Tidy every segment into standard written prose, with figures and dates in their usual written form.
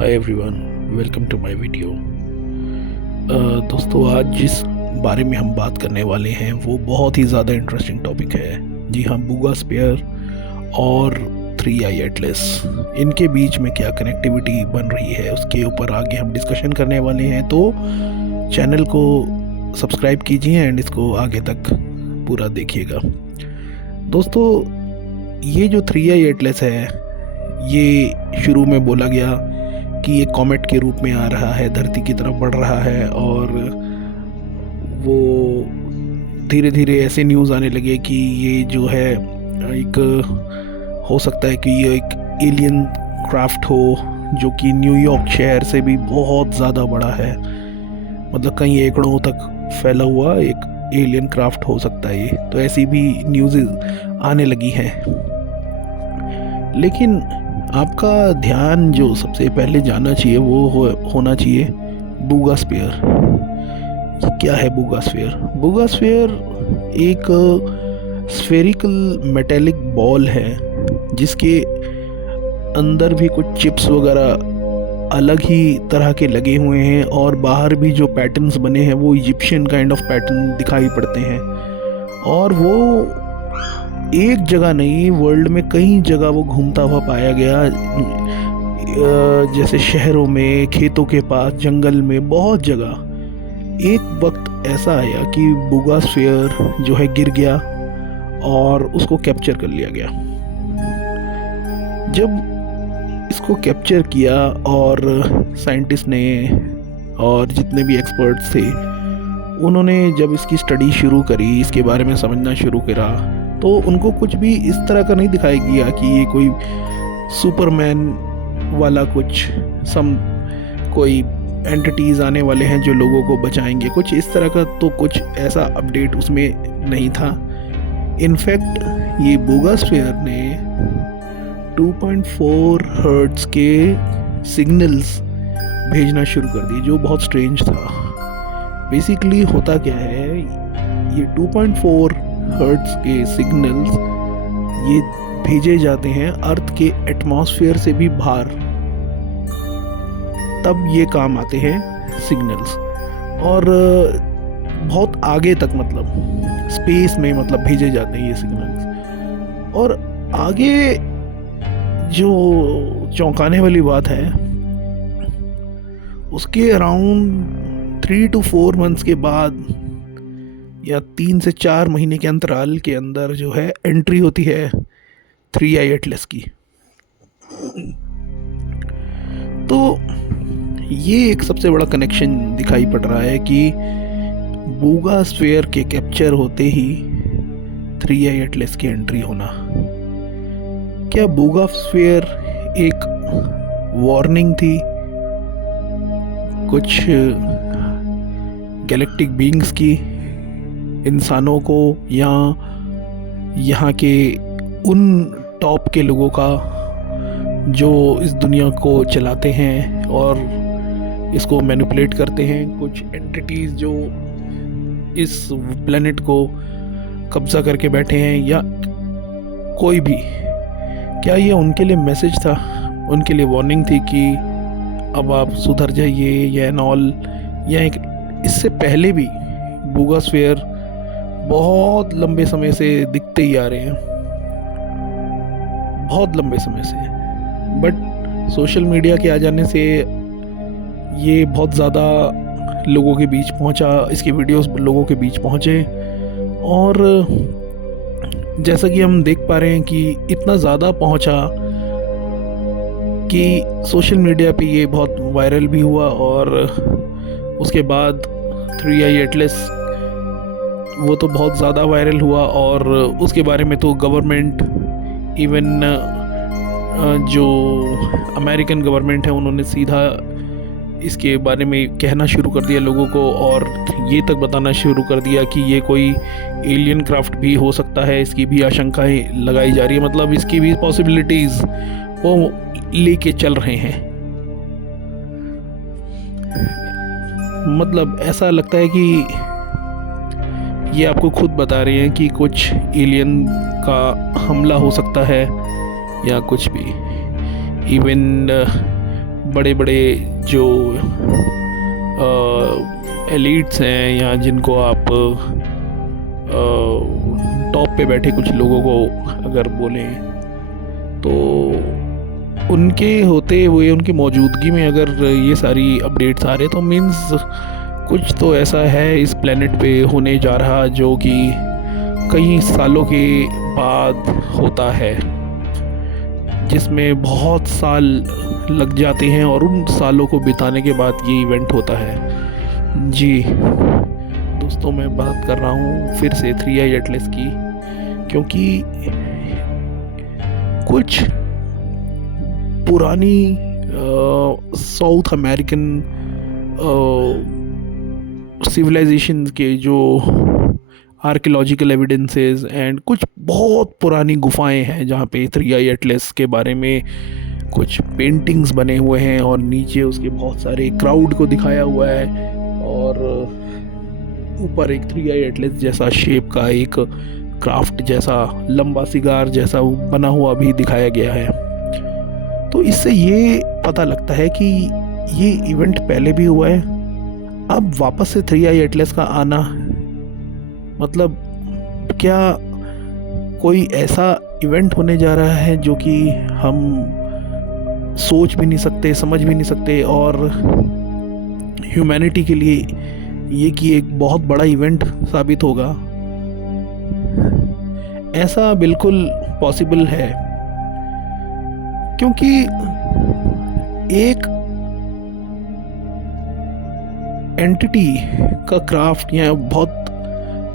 Hi everyone, welcome to my video. दोस्तों, आज जिस बारे में हम बात करने वाले हैं वो बहुत ही ज़्यादा इंटरेस्टिंग टॉपिक है। जी हाँ, बूगा स्पेयर और थ्री आई एटलस, इनके बीच में क्या कनेक्टिविटी बन रही है उसके ऊपर आगे हम डिस्कशन करने वाले हैं। तो चैनल को सब्सक्राइब कीजिए एंड इसको आगे तक पूरा देखिएगा। दोस्तों, ये जो थ्री आई एटलस है, ये शुरू में बोला गया कि ये कॉमेट के रूप में आ रहा है, धरती की तरफ बढ़ रहा है, और वो धीरे धीरे ऐसे न्यूज़ आने लगे कि ये जो है एक हो सकता है कि ये एक एलियन क्राफ्ट हो जो कि न्यूयॉर्क शहर से भी बहुत ज़्यादा बड़ा है, मतलब कई एकड़ों तक फैला हुआ एक एलियन क्राफ्ट हो सकता है ये। तो ऐसी भी न्यूज़ आने लगी हैं। लेकिन आपका ध्यान जो सबसे पहले जाना चाहिए वो होना चाहिए बूगा स्फीयर। क्या है बूगा स्फीयर? बूगा स्फीयर एक स्फेरिकल मेटेलिक बॉल है जिसके अंदर भी कुछ चिप्स वगैरह अलग ही तरह के लगे हुए हैं, और बाहर भी जो पैटर्न्स बने हैं वो इजिप्शियन काइंड ऑफ पैटर्न दिखाई पड़ते हैं। और वो एक जगह नहीं, वर्ल्ड में कई जगह वो घूमता हुआ पाया गया, जैसे शहरों में, खेतों के पास, जंगल में, बहुत जगह। एक वक्त ऐसा आया कि बूगा स्फीयर जो है गिर गया और उसको कैप्चर कर लिया गया। जब इसको कैप्चर किया और साइंटिस्ट ने और जितने भी एक्सपर्ट्स थे उन्होंने जब इसकी स्टडी शुरू करी, इसके बारे में समझना शुरू करा, तो उनको कुछ भी इस तरह का नहीं दिखाया गया कि ये कोई सुपरमैन वाला कोई एंटिटीज़ आने वाले हैं जो लोगों को बचाएंगे, कुछ इस तरह का तो कुछ ऐसा अपडेट उसमें नहीं था। इनफैक्ट ये बूगा स्फीयर ने 2.4 हर्ट्ज़ के सिग्नल्स भेजना शुरू कर दिए, जो बहुत स्ट्रेंज था। बेसिकली होता क्या है, ये 2.4 हर्ट्ज़ के सिग्नल्स ये भेजे जाते हैं अर्थ के एटमॉस्फेयर से भी बाहर, तब ये काम आते हैं सिग्नल्स, और बहुत आगे तक, मतलब स्पेस में, मतलब भेजे जाते हैं ये सिग्नल्स। और आगे जो चौंकाने वाली बात है, उसके अराउंड 3 to 4 मंथ्स के बाद या 3 से 4 महीने के अंतराल के अंदर जो है एंट्री होती है थ्री आई एटलस की। तो ये एक सबसे बड़ा कनेक्शन दिखाई पड़ रहा है कि बूगा स्फीयर के कैप्चर होते ही थ्री आई एटलस की एंट्री होना। क्या बूगा स्फीयर एक वार्निंग थी कुछ गैलेक्टिक बीइंग्स की, इंसानों को, या यहाँ के उन टॉप के लोगों का जो इस दुनिया को चलाते हैं और इसको मैनिपुलेट करते हैं, कुछ एंटिटीज़ जो इस प्लेनेट को कब्जा करके बैठे हैं, या कोई भी? क्या ये उनके लिए मैसेज था, उनके लिए वार्निंग थी कि अब आप सुधर जाइए या एन ऑल? या इससे पहले भी बूगा स्फीयर बहुत लंबे समय से दिखते ही आ रहे हैं, बहुत लंबे समय से, बट सोशल मीडिया के आ जाने से ये बहुत ज़्यादा लोगों के बीच पहुंचा, इसके वीडियोस लोगों के बीच पहुंचे, और जैसा कि हम देख पा रहे हैं कि इतना ज़्यादा पहुंचा कि सोशल मीडिया पे ये बहुत वायरल भी हुआ। और उसके बाद थ्री आई एटलस वो तो बहुत ज़्यादा वायरल हुआ, और उसके बारे में तो गवर्नमेंट, इवन जो अमेरिकन गवर्नमेंट है, उन्होंने सीधा इसके बारे में कहना शुरू कर दिया लोगों को, और ये तक बताना शुरू कर दिया कि ये कोई एलियन क्राफ्ट भी हो सकता है। इसकी भी आशंकाएं लगाई जा रही है, मतलब इसकी भी पॉसिबिलिटीज़ वो लेके चल रहे हैं। मतलब ऐसा लगता है कि ये आपको खुद बता रहे हैं कि कुछ एलियन का हमला हो सकता है या कुछ भी। इवन बड़े बड़े जो एलिट्स हैं या जिनको आप टॉप पे बैठे कुछ लोगों को अगर बोलें तो उनके होते हुए उनकी मौजूदगी में अगर ये सारी अपडेट्स आ रहे तो मीन्स कुछ तो ऐसा है इस प्लेनेट पे होने जा रहा जो कि कई सालों के बाद होता है, जिसमें बहुत साल लग जाते हैं और उन सालों को बिताने के बाद ये इवेंट होता है। जी दोस्तों, मैं बात कर रहा हूँ फिर से 3i एटलस की, क्योंकि कुछ पुरानी साउथ अमेरिकन सिविलाइजेशन के जो आर्कियोलॉजिकल एविडेंसेस एंड कुछ बहुत पुरानी गुफाएं हैं जहाँ पे 3i एटलस के बारे में कुछ पेंटिंग्स बने हुए हैं और नीचे उसके बहुत सारे क्राउड को दिखाया हुआ है और ऊपर एक 3i एटलस जैसा शेप का एक क्राफ्ट जैसा लंबा सिगार जैसा बना हुआ भी दिखाया गया है। तो इससे ये पता लगता है कि ये इवेंट पहले भी हुआ है, अब वापस से 3i एटलस का आना मतलब क्या कोई ऐसा इवेंट होने जा रहा है जो कि हम सोच भी नहीं सकते, समझ भी नहीं सकते, और ह्यूमैनिटी के लिए ये कि एक बहुत बड़ा इवेंट साबित होगा। ऐसा बिल्कुल पॉसिबल है, क्योंकि एक एंटिटी का क्राफ्ट या बहुत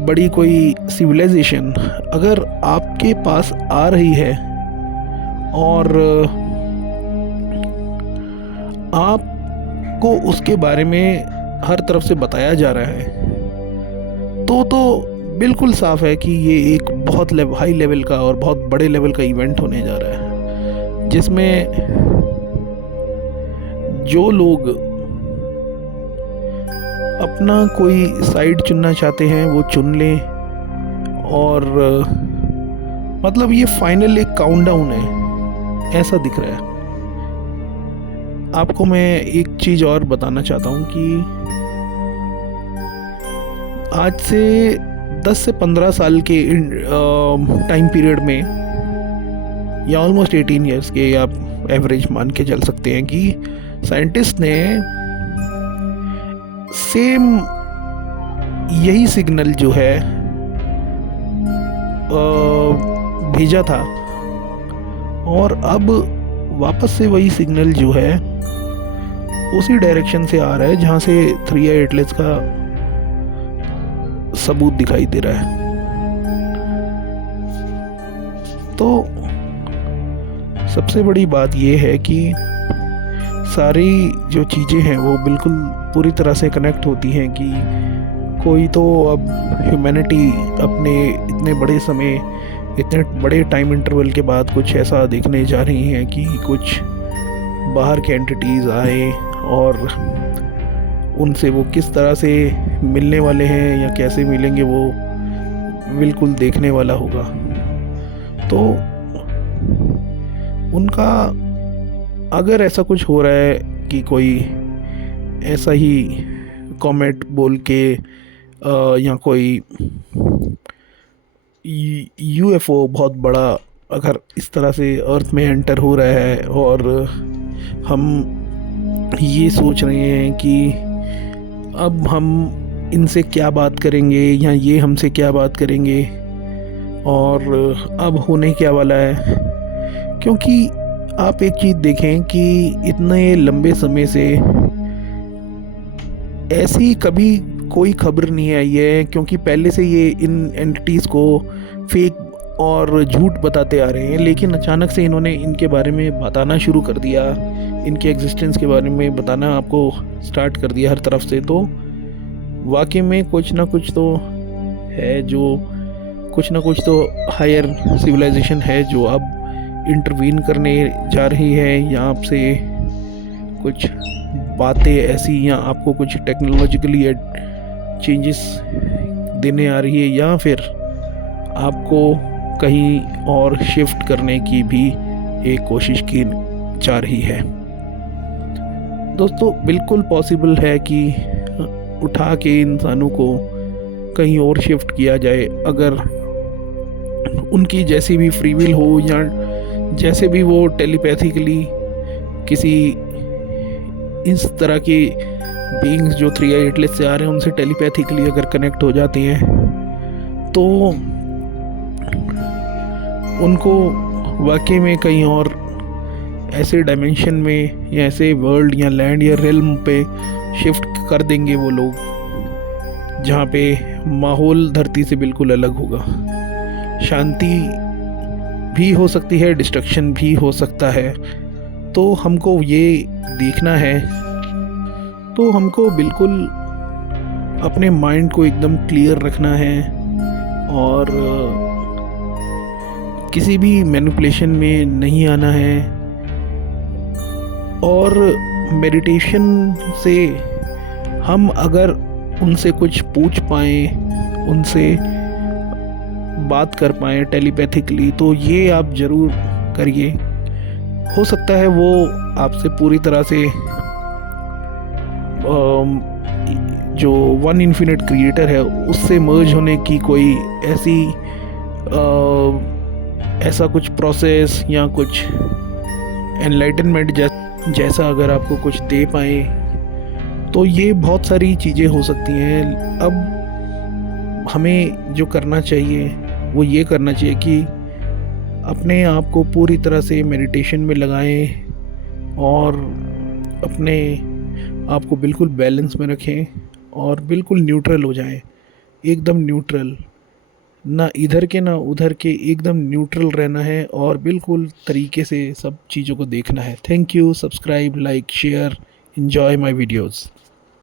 बड़ी कोई सिविलाइजेशन अगर आपके पास आ रही है और आपको उसके बारे में हर तरफ से बताया जा रहा है तो बिल्कुल साफ है कि ये एक बहुत हाई लेवल का और बहुत बड़े लेवल का इवेंट होने जा रहा है, जिसमें जो लोग अपना कोई साइड चुनना चाहते हैं वो चुन लें, और मतलब ये फाइनल एक काउंटडाउन है ऐसा दिख रहा है। आपको मैं एक चीज़ और बताना चाहता हूँ कि आज से 10 से 15 साल के टाइम पीरियड में या ऑलमोस्ट 18 ईयर्स के आप एवरेज मान के चल सकते हैं कि साइंटिस्ट ने सेम यही सिग्नल जो है भेजा था, और अब वापस से वही सिग्नल जो है उसी डायरेक्शन से आ रहा है जहाँ से 3i एटलस का सबूत दिखाई दे रहा है। तो सबसे बड़ी बात ये है कि सारी जो चीज़ें हैं वो बिल्कुल पूरी तरह से कनेक्ट होती हैं कि कोई तो अब ह्यूमैनिटी अपने इतने बड़े समय, इतने बड़े टाइम इंटरवल के बाद कुछ ऐसा देखने जा रही हैं कि कुछ बाहर के एंटिटीज़ आए और उनसे वो किस तरह से मिलने वाले हैं या कैसे मिलेंगे वो बिल्कुल देखने वाला होगा। तो उनका अगर ऐसा कुछ हो रहा है कि कोई ऐसा ही कॉमेट बोल के या कोई यूएफओ बहुत बड़ा अगर इस तरह से अर्थ में एंटर हो रहा है और हम ये सोच रहे हैं कि अब हम इनसे क्या बात करेंगे या ये हमसे क्या बात करेंगे और अब होने क्या वाला है। क्योंकि आप एक चीज़ देखें कि इतने लंबे समय से ऐसी कभी कोई खबर नहीं आई है, क्योंकि पहले से ये इन एंटिटीज़ को फेक और झूठ बताते आ रहे हैं, लेकिन अचानक से इन्होंने इनके बारे में बताना शुरू कर दिया, इनके एग्जिस्टेंस के बारे में बताना आपको स्टार्ट कर दिया हर तरफ से। तो वाकई में कुछ ना कुछ तो है, जो कुछ ना कुछ तो हायर सिविलाइजेशन है जो अब इंटरवीन करने जा रही है, या आपसे कुछ बातें ऐसी या आपको कुछ टेक्नोलॉजिकली चेंजेस देने आ रही है, या फिर आपको कहीं और शिफ्ट करने की भी एक कोशिश की जा रही है। दोस्तों बिल्कुल पॉसिबल है कि उठा के इंसानों को कहीं और शिफ्ट किया जाए, अगर उनकी जैसी भी फ्री विल हो या जैसे भी वो टेलीपैथिकली किसी इस तरह के बीइंग्स जो 3i एटलस से आ रहे हैं उनसे टेलीपैथिकली अगर कनेक्ट हो जाते हैं तो उनको वाकई में कहीं और ऐसे डायमेंशन में या ऐसे वर्ल्ड या लैंड या रिल्म पे शिफ्ट कर देंगे वो लोग जहाँ पे माहौल धरती से बिल्कुल अलग होगा। शांति भी हो सकती है, डिस्ट्रक्शन भी हो सकता है। तो हमको ये देखना है, तो हमको बिल्कुल अपने माइंड को एकदम क्लियर रखना है और किसी भी मैनिपुलेशन में नहीं आना है। और मेडिटेशन से हम अगर उनसे कुछ पूछ पाएँ, उनसे बात कर पाएँ टेलीपैथिकली, तो ये आप ज़रूर करिए। हो सकता है वो आपसे पूरी तरह से जो वन इन्फिनिट क्रिएटर है उससे मर्ज होने की कोई ऐसा कुछ प्रोसेस या कुछ एनलाइटनमेंट जैसा अगर आपको कुछ दे पाए तो ये बहुत सारी चीज़ें हो सकती हैं। अब हमें जो करना चाहिए वो ये करना चाहिए कि अपने आप को पूरी तरह से मेडिटेशन में लगाएं और अपने आप को बिल्कुल बैलेंस में रखें और बिल्कुल न्यूट्रल हो जाएं, एकदम न्यूट्रल, ना इधर के ना उधर के, एकदम न्यूट्रल रहना है और बिल्कुल तरीके से सब चीज़ों को देखना है। Thank you. Subscribe, like, share, enjoy my videos.